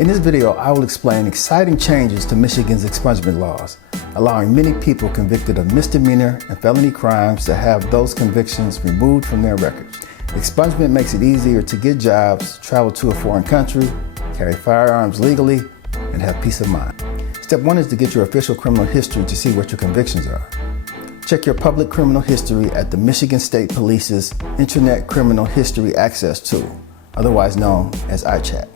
In this video, I will explain exciting changes to Michigan's expungement laws, allowing many people convicted of misdemeanor and felony crimes to have those convictions removed from their records. Expungement makes it easier to get jobs, travel to a foreign country, carry firearms legally, and have peace of mind. Step 1 is to get your official criminal history to see what your convictions are. Check your public criminal history at the Michigan State Police's Internet Criminal History Access Tool, otherwise known as iChat.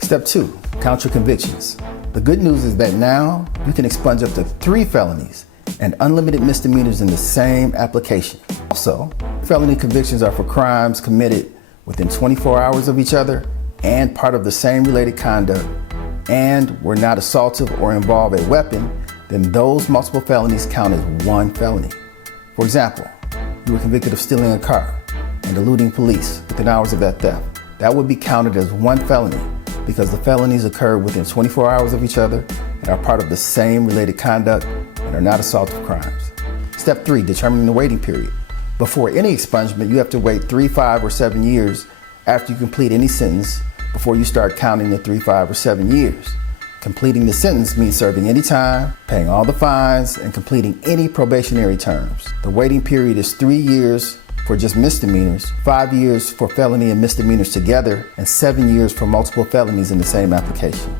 Step 2, count your convictions. The good news is that now you can expunge up to 3 felonies and unlimited misdemeanors in the same application. Also, felony convictions are for crimes committed within 24 hours of each other and part of the same related conduct, and were not assaultive or involve a weapon, then those multiple felonies count as one felony. For example, you were convicted of stealing a car and eluding police within hours of that theft. That would be counted as one felony because the felonies occur within 24 hours of each other and are part of the same related conduct and are not assaultive crimes. Step 3, determining the waiting period. Before any expungement, you have to wait 3, 5, or 7 years after you complete any sentence before you start counting the 3, 5, or 7 years. Completing the sentence means serving any time, paying all the fines, and completing any probationary terms. The waiting period is 3 years for just misdemeanors, 5 years for felony and misdemeanors together, and 7 years for multiple felonies in the same application.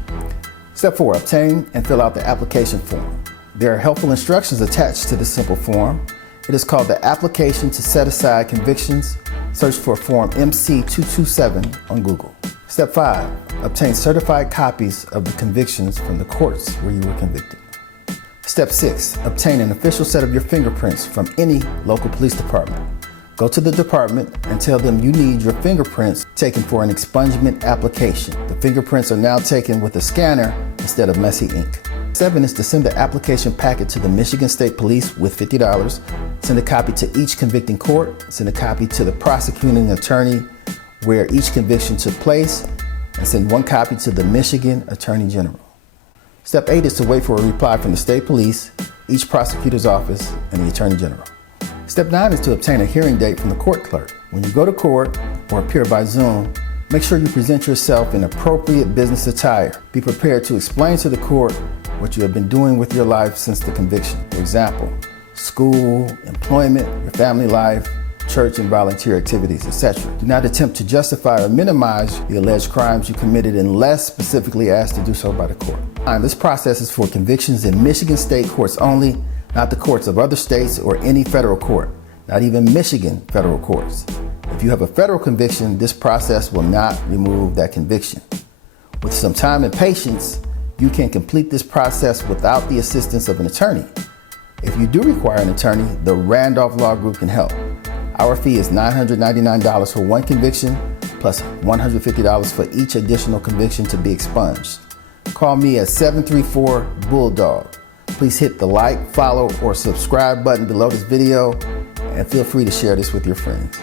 Step 4, obtain and fill out the application form. There are helpful instructions attached to this simple form. It is called the Application to Set Aside Convictions. Search for form MC227 on Google. Step 5, obtain certified copies of the convictions from the courts where you were convicted. Step 6, obtain an official set of your fingerprints from any local police department. Go to the department and tell them you need your fingerprints taken for an expungement application. The fingerprints are now taken with a scanner instead of messy ink. 7 is to send the application packet to the Michigan State Police with $50. Send a copy to each convicting court. Send a copy to the prosecuting attorney where each conviction took place, and send 1 copy to the Michigan Attorney General. Step 8 is to wait for a reply from the state police, each prosecutor's office, and the Attorney General. Step 9 is to obtain a hearing date from the court clerk. When you go to court or appear by Zoom, make sure you present yourself in appropriate business attire. Be prepared to explain to the court what you have been doing with your life since the conviction. For example, school, employment, your family life, church and volunteer activities, etc. Do not attempt to justify or minimize the alleged crimes you committed unless specifically asked to do so by the court. This process is for convictions in Michigan state courts only, not the courts of other states or any federal court, not even Michigan federal courts. If you have a federal conviction, this process will not remove that conviction. With some time and patience, you can complete this process without the assistance of an attorney. If you do require an attorney, the Randolph Law Group can help. Our fee is $999 for 1 conviction, plus $150 for each additional conviction to be expunged. Call me at 734-BULLDOG. Please hit the like, follow, or subscribe button below this video, and feel free to share this with your friends.